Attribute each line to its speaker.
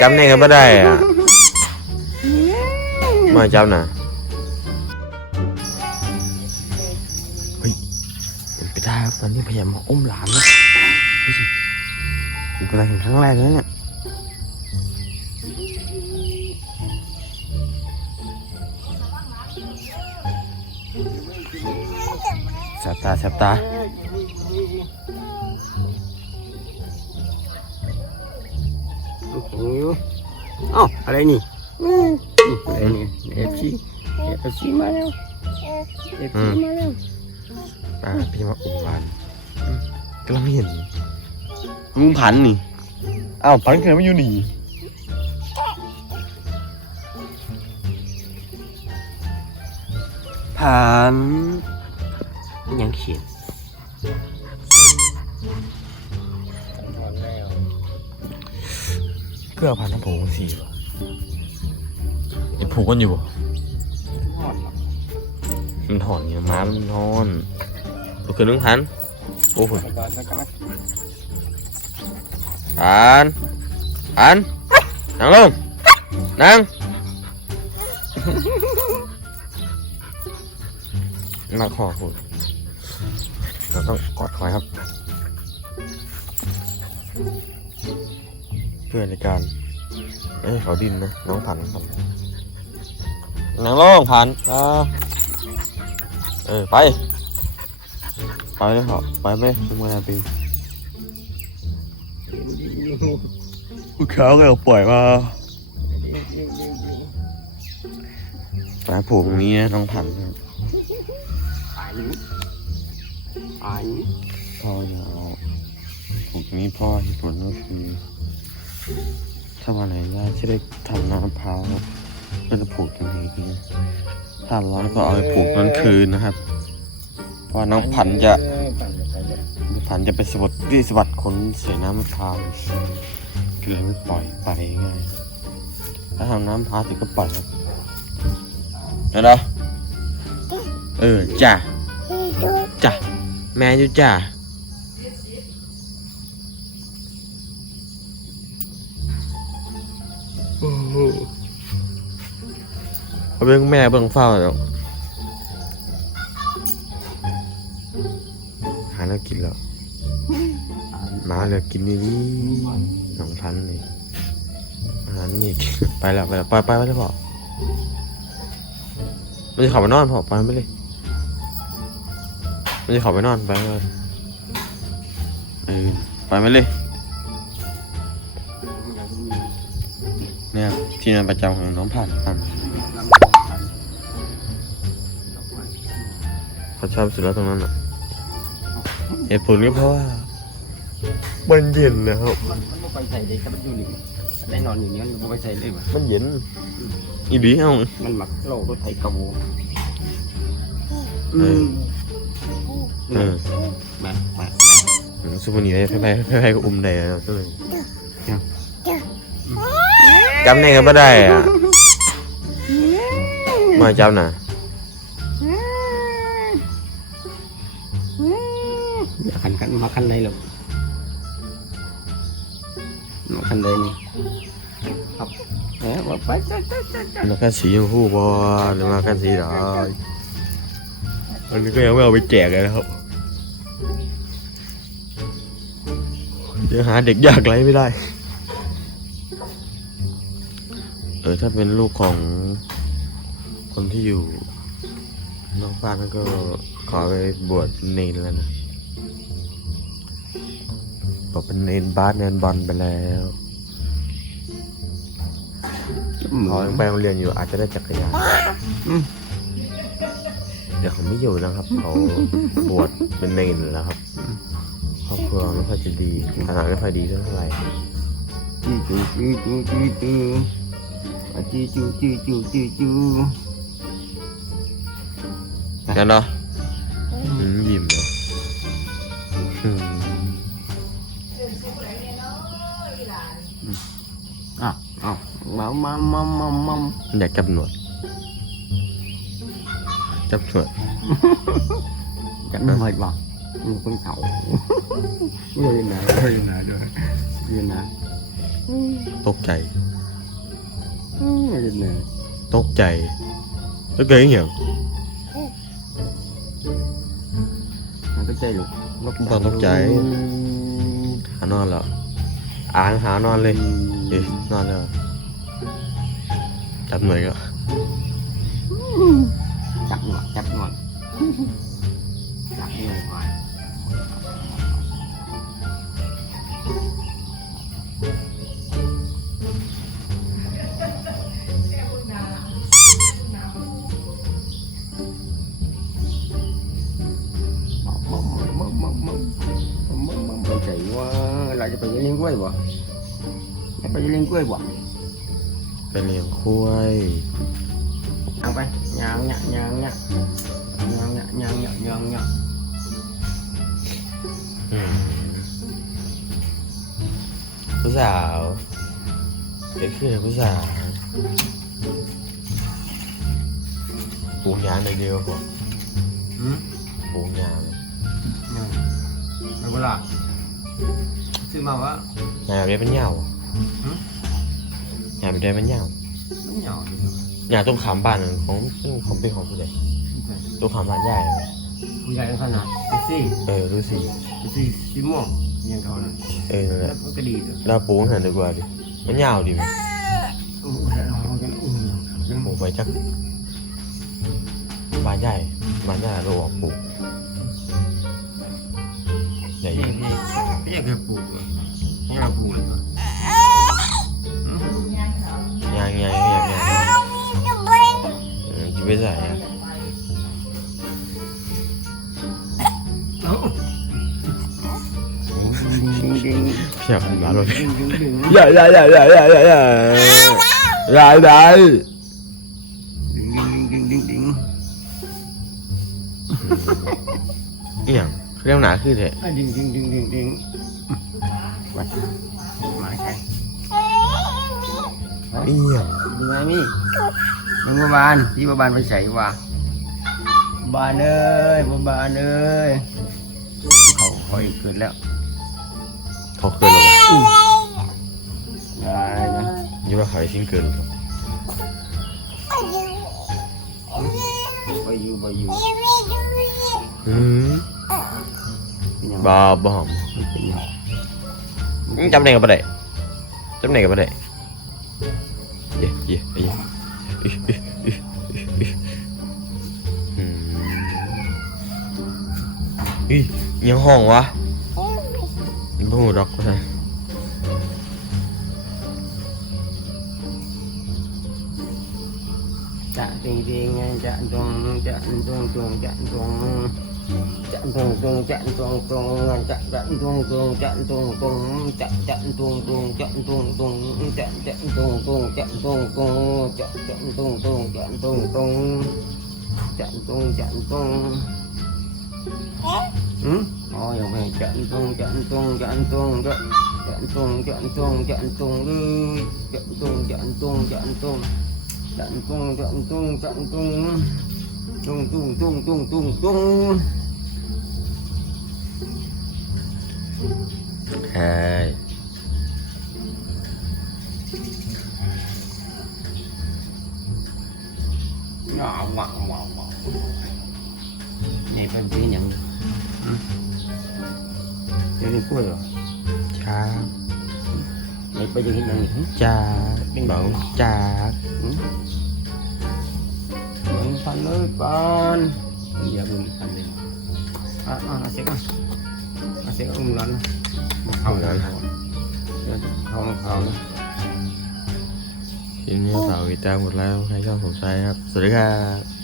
Speaker 1: จำเนี่ยก็ไม่ได้อะไม่จำนะเฮ้ยเป็นไปได้ครับตอนนี้พยายามมาอุ้มหลานนะเฮ้ยเป็นได้เห็นครั้งแรกเลยเนี่ยแสบตาแสบตา
Speaker 2: อ้าอะไรนี่อืมอะไรนี่เอฟซีเอฟซีมาแล้วเอฟซีมาแล้ว
Speaker 1: อ่าพี่มาอุ้มหลานอืมกำลังเห็นลุงพันธุ์นี่อ้าวพันธุ์เคยมาอยู่นี่ผ่านยังเขียนเกลือผ่านน้ำผงสีบ่ ยังผูกกันอยู่บ่มันถอนเนี่ยม้ามันนอนตัวคือนึงพันโอ้โหผ่านผ่านนั่งลงนั่งมาขอพูดเราต้องกอดคอยครับ เพื่อในการ ไม่ให้เขาดินนะน้องผันครับนั่งลงผันอ่าเออไป ไปเลยเหรอไปไหมทุกวันปีผู้ค้าก็เราปล่อยมาไปผูกตรงนี้นะน้องผันครับ
Speaker 2: อายุอายุ
Speaker 1: พ่อจะเอาผมนี้พ่อเหตุผลก็คือ ถ้าวันไหนญาติที่ได้ทำน้ำมะพร้าวก็จะผูกตรงนี้ทีถ้าร้อนก็เอาไปผูกนั้นคืนนะครับ เพราะว่าน้องผันจะผันจะไปสวัสดีสวัสดขนใส่น้ำมะพร้าวก็เลยไม่ปล่อยไปง่ายถ้าทำน้ำมะพร้าวติดก็ปล่อยครับเดี๋ยวนะเออจ้ะจ้ะแม่อยู่จ้ะ เอาเบิ่งแม่เบิ่งเฝ้าแล้วหาแล้วกินแล้วมาเลือกินนี่นี่สองพันเลยอาหารมีกินไปแล้วไปแล้วไปไปไปแล้วพอมันจะขับไปนอนพอไปไม่เลยมันจะขับไปนอนไปเลยเออไปไม่เลยเนี่ยที่นอนประจำของน้องผ่านผ่าน เขาชอบสุดแล้วตรงนั้นอะเหตุผลก็เพราะว่ามันเย็นนะครับ
Speaker 2: มันมันไปใส่เลยถ้ามันอยู่นี่ได้นอนอยู่นี่มันไปใส่เลยวะ
Speaker 1: มันเย็น อีดีเอ้า
Speaker 2: มันหมักโลกรถไถกระโว
Speaker 1: เออเออ
Speaker 2: มามา
Speaker 1: สุพรรณีไปไปไปไปก็อุ้มได้แล้วก็เลยจำเนี่ยก็ไม่ได้อะไม่จำนะ
Speaker 2: มาขันใดนี่ครับเออว่าไปไปไปไปไป
Speaker 1: มากันสีชมพูบอหรือมากันสีดอยอันนี้ก็ยังไม่เอาไปแจกเลยนะครับเดี๋ยวหาเด็กยากไรไม่ได้ เออถ้าเป็นลูกของคนที่อยู่นอกบ้านก็ขอไปบวชเนนแล้วนะบอกเป็นเนนบาสเนนบอลไปแล้ว เขายังไปโรงเรียนอยู่อาจจะได้จักรยาน
Speaker 2: อืม
Speaker 1: เดี๋ยวเขาไม่อยู่นะครับ เขาบวชเป็นเนนแล้วครับครอบครัวไม่ค่อยจะดีฐานะไม่ค่อยดีเท่าไหร่
Speaker 2: จูจูจูจูจูจูอะจูจูจูจูจูจู
Speaker 1: กันเนาะ
Speaker 2: อะมามามามามา
Speaker 1: อยากจับหนวด จับหนวด
Speaker 2: จับไม่บ้างมันเป็นเต่าเรียนนะเรียนนะด้วยเรียนนะ
Speaker 1: ตกใจ
Speaker 2: อืมเด็ดเนี่ย
Speaker 1: ตกใจแล้วเกิดอหย่าง
Speaker 2: มันก็ใจลูก
Speaker 1: ตอนตกใจหานอนแล้วอ่างหานอนเลยเอ๊ะนอนแล้ว
Speaker 2: chấp người miệng á chặt ngọt chặt ngọt chặt nhiều hoài. Lại cho tôi liên quay bỏ, cho tôi liên quay bỏ. ไปเลี้ยงกล้วยบ่จะไปเลี้ยงกล้วยบ่
Speaker 1: ไปเลี้ยงคุ้ย
Speaker 2: เอาไปยางเนี่ยยางเนี่ยยางเนี่ยยางเนี่ยยางเนี่ย
Speaker 1: อืมผู้สาวเด็กคือผู้สาวปลูกยางในเดียวผม
Speaker 2: อืม
Speaker 1: ปลูกยาง
Speaker 2: ไม่เป็นไรซื้อมาวะ
Speaker 1: ยางแบบนี้เป็นเหย้า
Speaker 2: หืม
Speaker 1: ยางแบบนี้เป็นเหย้า
Speaker 2: มันเหนียวดิ
Speaker 1: ยางต้มขามบ้านของของเป็นของผู้ใดต้มขามบ้านใหญ่เลย
Speaker 2: ผู้ใหญ่ขนาดไปซี่
Speaker 1: เออดูสิ
Speaker 2: ไปซี่สีม่วงยังเขาน่ะ
Speaker 1: เออนั่นแห
Speaker 2: แล้
Speaker 1: ละ
Speaker 2: วมันก็ดีเลย
Speaker 1: เราปลูกหันดีกว่าดิมันเหย้าดิมั้ย
Speaker 2: โอ้โหเราจะอู้ยัง
Speaker 1: ปลูกไปจักบ้านใหญ่บ้านใหญ่เราออกปลูกใหญ่อ
Speaker 2: นี่
Speaker 1: ยู่
Speaker 2: นี่นี่คือปลูกเลยนี่เราปลูกเลยก่อน
Speaker 1: ไปใส่อะ
Speaker 2: เอ้าดึงดึง
Speaker 1: เพียบร้านรถ
Speaker 2: ดึงดึงดึง
Speaker 1: อย่าอย่าอย่าอย่าอย่าอย่าอย่าอย่าได้
Speaker 2: ดึงดึงดึงดึง
Speaker 1: อีหยังเขาเรียกหนาขึ้นเถอะ
Speaker 2: อะดึงดึงดึงดึงดึงวัดมาใช่
Speaker 1: อีหยัง
Speaker 2: ดูไง มี่มึงบัวบานพี่บัวบานไปใส่ว่าบานเอ้ยบัวบานเอ้ยเขาคอยเกิดแล้ว
Speaker 1: เขาเคยหรอวะ
Speaker 2: ได้นะ
Speaker 1: ยี่ว่าเขาไอ้ชิ้นเกินหรอ
Speaker 2: ไปอยู่ไปอยู่
Speaker 1: อืม
Speaker 2: เป็นยังไง
Speaker 1: บ้าบ้าหอม
Speaker 2: เป็นยังไง
Speaker 1: มึงจำเนียงกับประเดะจำเนียงกับประเดะเย่เย่เย่ อียังห้องวะบ่หูดอกว่า
Speaker 2: จะเพลงเพลงจะดวงจะดวงดวงจะดวง chặn tung tung chặn tung tung chặn chặn tung tung chặn tung tung chặn chặn tung tung chặn tung tung chặn chặn tung tung chặn tung tung chặn chặn tung tung chặn tung tung chặn tung chặn tung ừ thôi rồi mày chặn tung chặn tung chặn tung chặn tung chặn tung chặn tung chặn tung chặn tung chặn tung chặn tung chặn tung chặn tung tung tung tung tung tung tung
Speaker 1: hai
Speaker 2: ngọt ngọt ngọt ngọt. Này phải chỉ nhận. Ừ. Đây đi cuối rồi.
Speaker 1: Cha
Speaker 2: này phải chỉ nhận
Speaker 1: cha ừ. bên bậu cha
Speaker 2: mình phải lưới con giờ mình phải đi. À à, à sẽ con ียงอุ้มร้
Speaker 1: อน
Speaker 2: นะเข้าแล้วเข้าเข้าแล้
Speaker 1: ทีนี้สาวกีตารหมดแล้วใครชอบผมใช้ครับ สวัสดีครับ